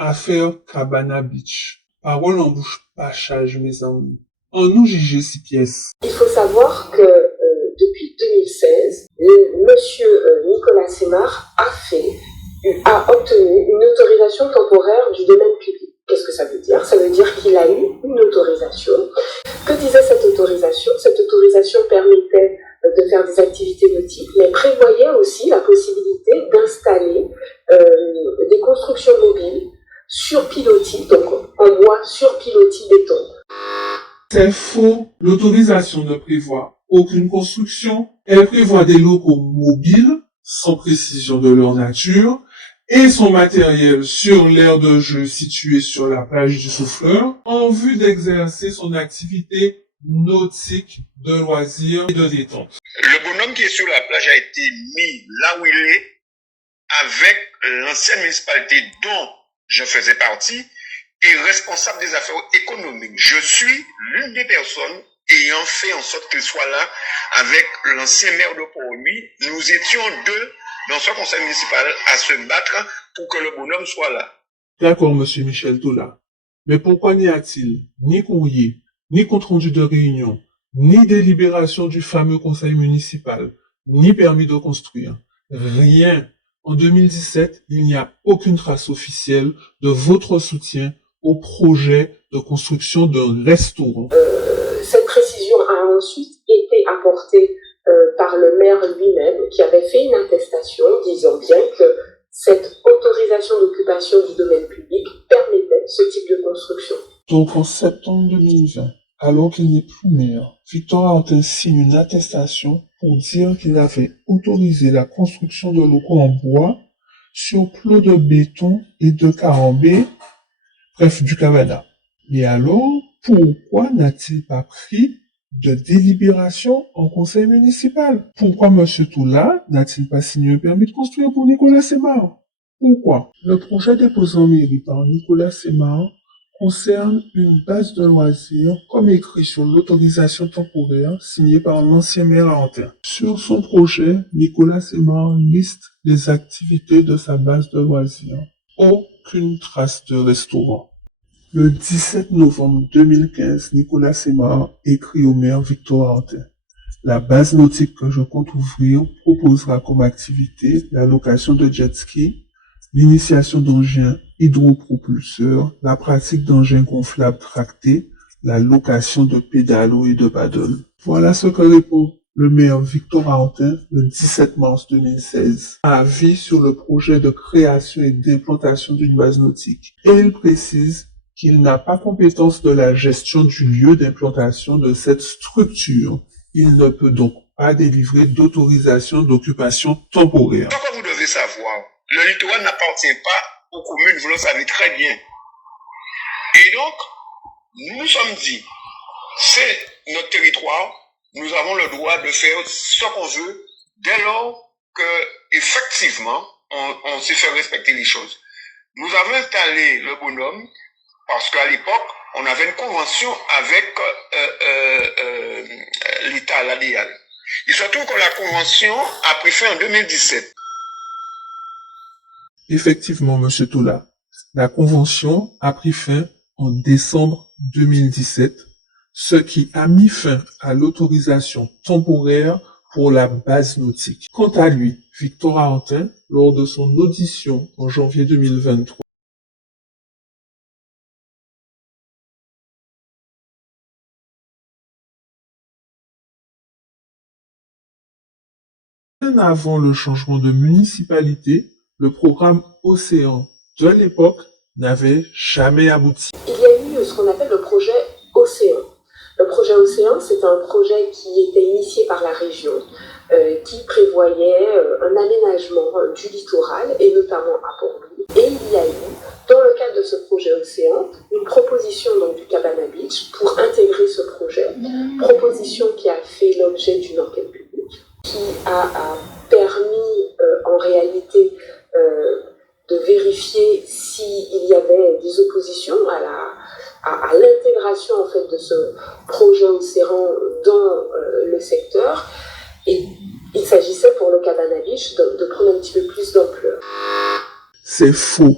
Affaire Cabana Beach. Parole en bouche pachage, mes amis. En nous juger 6 pièces. Il faut savoir que depuis 2016, monsieur Nicolas Semar a obtenu une autorisation temporaire du domaine public. Qu'est-ce que ça veut dire? Ça veut dire qu'il a eu une autorisation. Que disait cette autorisation? Cette autorisation permettait de faire des activités nautiques, mais prévoyait aussi la possibilité d'installer des constructions mobiles sur pilotis, donc en bois sur pilotis béton. C'est faux. L'autorisation ne prévoit aucune construction. Elle prévoit des locaux mobiles, sans précision de leur nature, et son matériel sur l'aire de jeu situé sur la plage du Souffleur, en vue d'exercer son activité nautique de loisirs et de détente. Le bonhomme qui est sur la plage a été mis là où il est, avec l'ancienne municipalité dont je faisais partie, et responsable des affaires économiques. Je suis l'une des personnes ayant fait en sorte qu'il soit là avec l'ancien maire de Port-Louis. Nous étions deux dans ce conseil municipal à se battre pour que le bonhomme soit là. D'accord, monsieur Michel Tola. Mais pourquoi n'y a-t-il ni courrier, ni compte-rendu de réunion, ni délibération du fameux conseil municipal, ni permis de construire? Rien. En 2017, il n'y a aucune trace officielle de votre soutien au projet de construction d'un restaurant. Cette précision a ensuite été apportée par le maire lui-même, qui avait fait une attestation disant bien que cette autorisation d'occupation du domaine public permettait ce type de construction. Donc en septembre 2020, alors qu'il n'est plus maire, Victor Artin signe une attestation pour dire qu'il avait autorisé la construction de locaux en bois sur plot de béton et de carambé, bref, du Cabana. Mais alors, pourquoi n'a-t-il pas pris de délibération en conseil municipal? Pourquoi M. Toula n'a-t-il pas signé un permis de construire pour Nicolas Semar? Pourquoi? Le projet déposé en mairie par Nicolas Semar concerne une base de loisirs, comme écrit sur l'autorisation temporaire signée par l'ancien maire Artin. Sur son projet, Nicolas Semar liste les activités de sa base de loisirs. Aucune trace de restaurant. Le 17 novembre 2015, Nicolas Semar écrit au maire Victor Artin. La base nautique que je compte ouvrir proposera comme activité la location de jet ski, l'initiation d'engins hydropropulseurs, la pratique d'engins gonflables tractés, la location de pédalos et de paddles. Voilà ce que répond le maire Victor Artin le 17 mars 2016. Avis sur le projet de création et d'implantation d'une base nautique. Et il précise qu'il n'a pas compétence de la gestion du lieu d'implantation de cette structure. Il ne peut donc pas délivrer d'autorisation d'occupation temporaire. Ce que vous devez savoir, le littoral n'appartient pas aux communes, vous le savez très bien. Et donc, nous nous sommes dit, c'est notre territoire, nous avons le droit de faire ce qu'on veut, dès lors que, effectivement, on sait faire respecter les choses. Nous avons installé le bonhomme, parce qu'à l'époque, on avait une convention avec l'État, l'ADIAL. Il se trouve que la convention a pris fin en 2017. Effectivement, M. Toula, la convention a pris fin en décembre 2017, ce qui a mis fin à l'autorisation temporaire pour la base nautique. Quant à lui, Victor Artin, lors de son audition en janvier 2023, avant le changement de municipalité, le programme Océan de l'époque n'avait jamais abouti. Il y a eu ce qu'on appelle le projet Océan. Le projet Océan, c'est un projet qui était initié par la région, qui prévoyait un aménagement du littoral, et notamment à Port-Louis. Et il y a eu, dans le cadre de ce projet Océan, une proposition donc, du Cabana Beach pour intégrer ce projet. Proposition qui a fait l'objet d'une enquête publique, qui a permis en réalité de vérifier s'il y avait des oppositions à l'intégration en fait de ce projet Océan dans le secteur. Et il s'agissait pour le Cabana Beach de prendre un petit peu plus d'ampleur. C'est faux.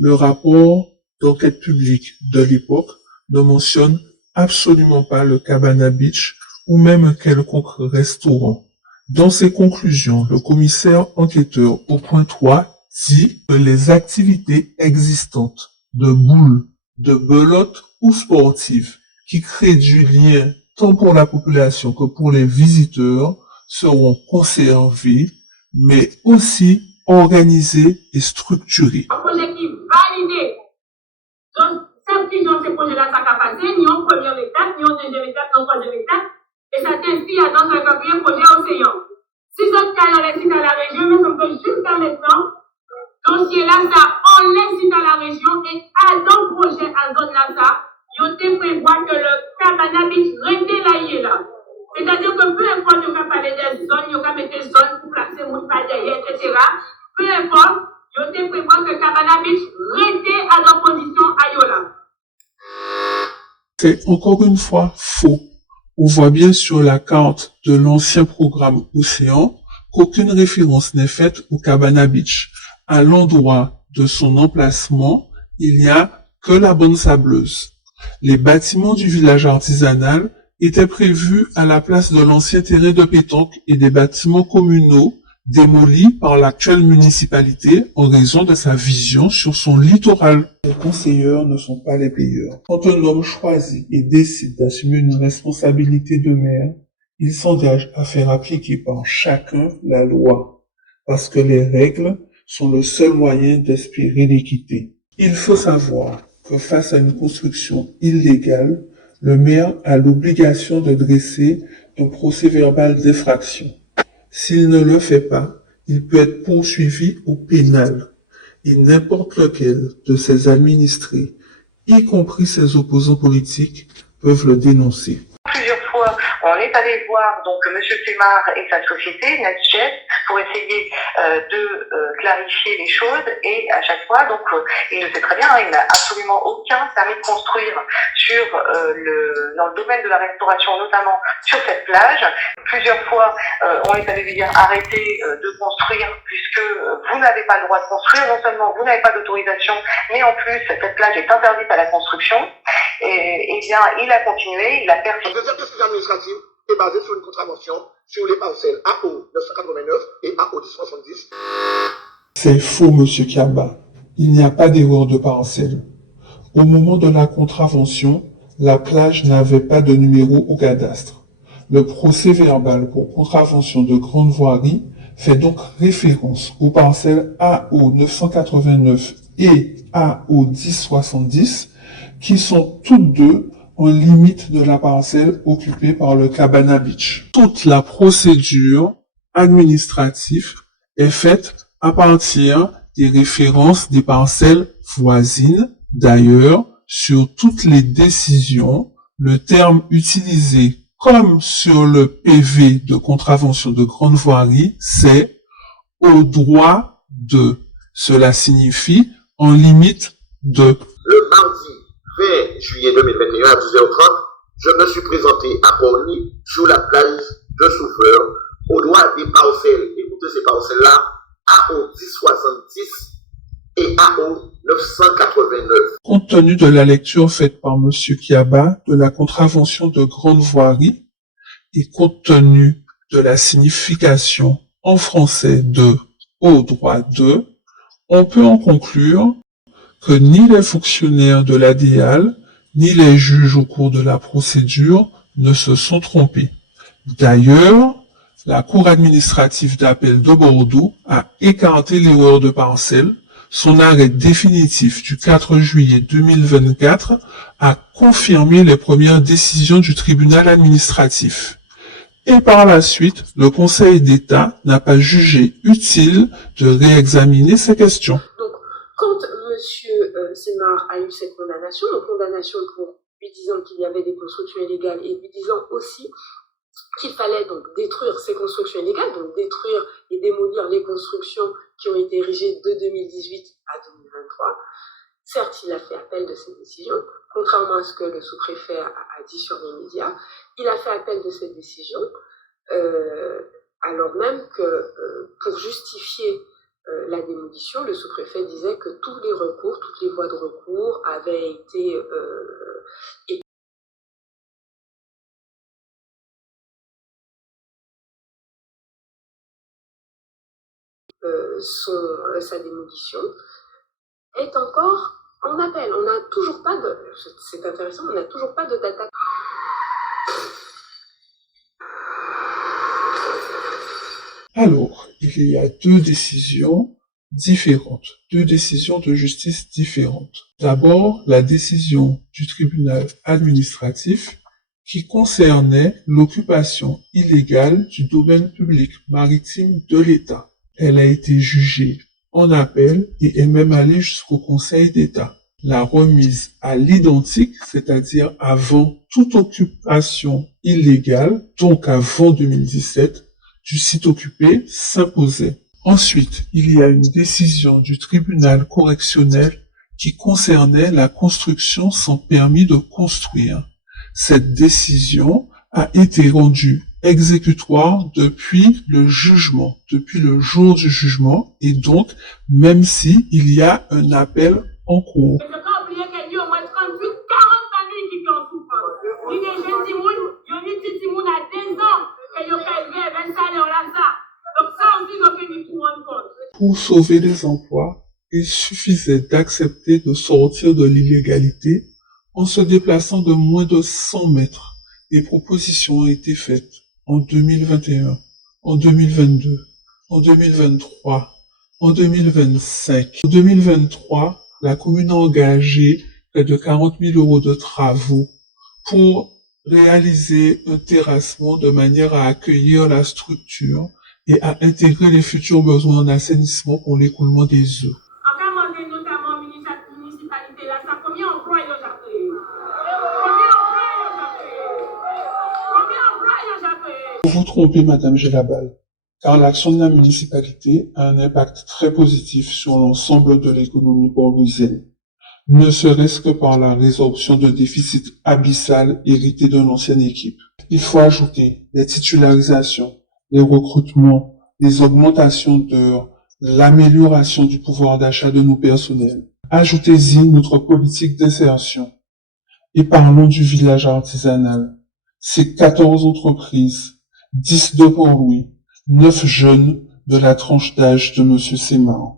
Le rapport d'enquête publique de l'époque ne mentionne absolument pas le Cabana Beach ou même un quelconque restaurant. Dans ses conclusions, le commissaire enquêteur au point 3 dit que les activités existantes de boules, de belote ou sportives qui créent du lien tant pour la population que pour les visiteurs seront conservées, mais aussi organisées et structurées. Un projet qui est validé. Donc, certes, dans ces projets-là, ça a passé, ni en première étape, ni en deuxième étape, ni en troisième étape, et ça t'inscrit à dans un quatrième projet océan. Si ce cas dans les sites à la région, mais ça me fait jusqu'à maintenant, dossier-là, ça enlève site à la région et à dans le projet à zone-là, ça, il prévoit que le Cabana Beach reste là, il est là. C'est-à-dire que peu importe, il va parler des zones, il va mettre des zones pour placer mon palier, etc. Peu importe, il prévoit que Cabana Beach reste à dans position à Yola. C'est encore une fois faux. On voit bien sur la carte de l'ancien programme Océan qu'aucune référence n'est faite au Cabana Beach. À l'endroit de son emplacement, il n'y a que la bande sableuse. Les bâtiments du village artisanal étaient prévus à la place de l'ancien terrain de pétanque et des bâtiments communaux démolis par l'actuelle municipalité en raison de sa vision sur son littoral. Les conseilleurs ne sont pas les payeurs. Quand un homme choisit et décide d'assumer une responsabilité de maire, il s'engage à faire appliquer par chacun la loi, parce que les règles sont le seul moyen d'espérer l'équité. Il faut savoir que face à une construction illégale, le maire a l'obligation de dresser un procès-verbal d'infraction. S'il ne le fait pas, il peut être poursuivi au pénal et n'importe lequel de ses administrés, y compris ses opposants politiques, peuvent le dénoncer. Plusieurs fois, on est allé voir donc Monsieur Semar et sa société, NetJet, pour essayer de clarifier les choses et à chaque fois, donc il le sait très bien, il n'a absolument aucun permis de construire dans le domaine de la restauration, notamment sur cette plage. Plusieurs fois, on est allé lui dire arrêtez de construire puisque vous n'avez pas le droit de construire, non seulement vous n'avez pas d'autorisation, mais en plus cette plage est interdite à la construction. Et bien, il a continué, il a persisté. La deuxième décision administrative est basée sur une contravention sur les parcelles AO 989 et AO 1070. C'est faux, monsieur Kiaba. Il n'y a pas d'erreur de parcelle. Au moment de la contravention, la plage n'avait pas de numéro au cadastre. Le procès-verbal pour contravention de grande voirie fait donc référence aux parcelles AO 989 et AO 1070 qui sont toutes deux en limite de la parcelle occupée par le Cabana Beach. Toute la procédure administrative est faite à partir des références des parcelles voisines. D'ailleurs, sur toutes les décisions, le terme utilisé comme sur le PV de contravention de grande voirie, c'est « au droit de ». Cela signifie « en limite de ». Le mardi 20 juillet 2021 à 10h30, je me suis présenté à Porny sur la plage de Souffleur au droit des parcelles. Écoutez ces parcelles-là, AO 1070 et AO 989. Compte tenu de la lecture faite par M. Kiaba de la contravention de grande voirie et compte tenu de la signification en français de « au droit de », on peut en conclure que ni les fonctionnaires de l'ADEAL, ni les juges au cours de la procédure ne se sont trompés. D'ailleurs, la Cour administrative d'appel de Bordeaux a écarté l'erreur de parcelle. Son arrêt définitif du 4 juillet 2024 a confirmé les premières décisions du tribunal administratif. Et par la suite, le Conseil d'État n'a pas jugé utile de réexaminer ces questions. Donc, quand M. Semar a eu cette condamnation pour lui disant qu'il y avait des constructions illégales et lui disant aussi qu'il fallait donc détruire ces constructions illégales, donc détruire et démolir les constructions qui ont été érigées de 2018 à 2023. Certes, il a fait appel de cette décision, contrairement à ce que le sous-préfet a dit sur les médias. Il a fait appel de cette décision, alors même que pour justifier la démolition, le sous-préfet disait que tous les recours, toutes les voies de recours avaient été sa démolition est encore en appel. On n'a toujours pas de, c'est intéressant, on n'a toujours pas de data. Alors, il y a deux décisions différentes, deux décisions de justice différentes. D'abord, la décision du tribunal administratif qui concernait l'occupation illégale du domaine public maritime de l'État. Elle a été jugée en appel et est même allée jusqu'au Conseil d'État. La remise à l'identique, c'est-à-dire avant toute occupation illégale, donc avant 2017, du site occupé s'imposait. Ensuite, il y a une décision du tribunal correctionnel qui concernait la construction sans permis de construire. Cette décision a été rendue exécutoire depuis le jugement, depuis le jour du jugement, et donc, même si il y a un appel en cours. Pour sauver les emplois, il suffisait d'accepter de sortir de l'illégalité en se déplaçant de moins de 100 mètres. Des propositions ont été faites en 2021, en 2022, en 2023, en 2025. En 2023, la commune a engagé près de 40 000 € de travaux pour réaliser un terrassement de manière à accueillir la structure et à intégrer les futurs besoins en assainissement pour l'écoulement des eaux. Vous vous trompez, Madame Gelabal, car l'action de la municipalité a un impact très positif sur l'ensemble de l'économie port-louisienne, ne serait-ce que par la résorption de déficits abyssal hérités de l'ancienne équipe. Il faut ajouter les titularisations, les recrutements, les augmentations d'heures, l'amélioration du pouvoir d'achat de nos personnels. Ajoutez-y notre politique d'insertion. Et parlons du village artisanal. C'est 14 entreprises, 10 de Port-Louis, 9 jeunes de la tranche d'âge de Monsieur Semar.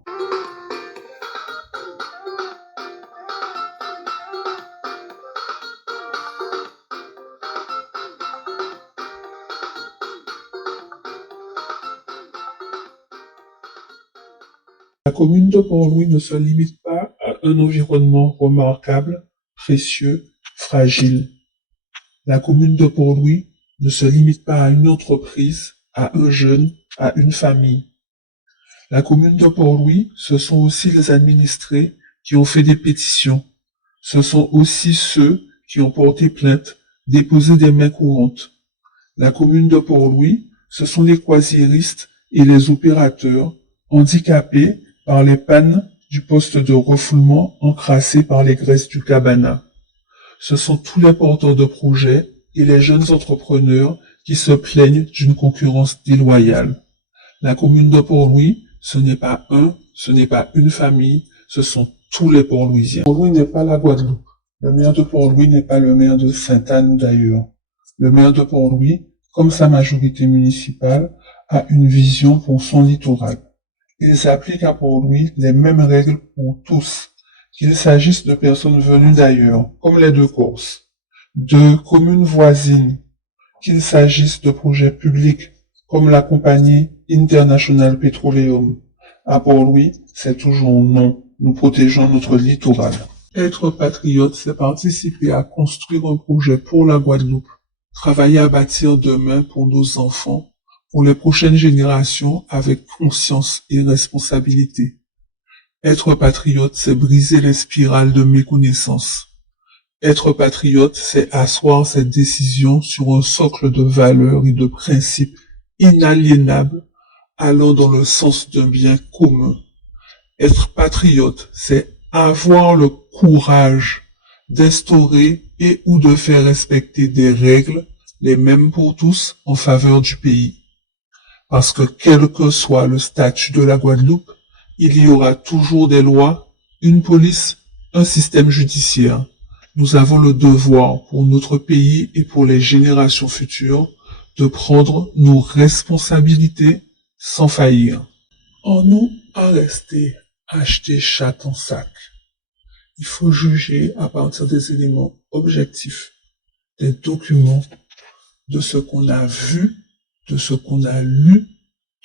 La commune de Port-Louis ne se limite pas à un environnement remarquable, précieux, fragile. La commune de Port-Louis ne se limite pas à une entreprise, à un jeune, à une famille. La commune de Port-Louis, ce sont aussi les administrés qui ont fait des pétitions. Ce sont aussi ceux qui ont porté plainte, déposé des mains courantes. La commune de Port-Louis, ce sont les croisiéristes et les opérateurs handicapés par les pannes du poste de refoulement encrassé par les graisses du cabana. Ce sont tous les porteurs de projets et les jeunes entrepreneurs qui se plaignent d'une concurrence déloyale. La commune de Port-Louis, ce n'est pas un, ce n'est pas une famille, ce sont tous les Port-Louisiens. Port-Louis n'est pas la Guadeloupe. Le maire de Port-Louis n'est pas le maire de Sainte-Anne ou d'ailleurs. Le maire de Port-Louis, comme sa majorité municipale, a une vision pour son littoral. Ils appliquent à Port-Louis les mêmes règles pour tous, qu'il s'agisse de personnes venues d'ailleurs, comme les deux Corses, de communes voisines, qu'il s'agisse de projets publics, comme la compagnie International Petroleum. À Port-Louis, c'est toujours non. Nous protégeons notre littoral. Être patriote, c'est participer à construire un projet pour la Guadeloupe, travailler à bâtir demain pour nos enfants, pour les prochaines générations avec conscience et responsabilité. Être patriote, c'est briser les spirales de méconnaissance. Être patriote, c'est asseoir cette décision sur un socle de valeurs et de principes inaliénables allant dans le sens d'un bien commun. Être patriote, c'est avoir le courage d'instaurer et ou de faire respecter des règles, les mêmes pour tous, en faveur du pays. Parce que quel que soit le statut de la Guadeloupe, Il y aura toujours des lois, une police, un système judiciaire. Nous avons le devoir pour notre pays et pour les générations futures de prendre nos responsabilités sans faillir. En nous à rester acheter chat en sac. Il faut juger à partir des éléments objectifs, des documents, de ce qu'on a vu, de ce qu'on a lu,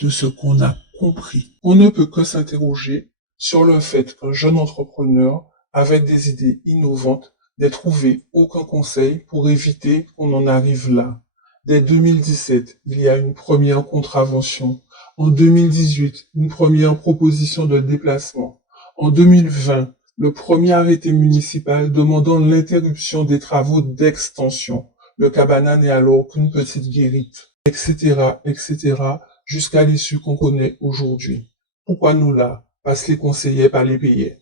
de ce qu'on a compris. On ne peut que s'interroger sur le fait qu'un jeune entrepreneur avec des idées innovantes n'ait trouvé aucun conseil pour éviter qu'on en arrive là. Dès 2017, il y a une première contravention. En 2018, une première proposition de déplacement. En 2020, le premier arrêté municipal demandant l'interruption des travaux d'extension. Le cabanan n'est alors qu'une petite guérite, etc., jusqu'à l'issue qu'on connaît aujourd'hui. Pourquoi nous là? Parce que les conseillers, pas les payés.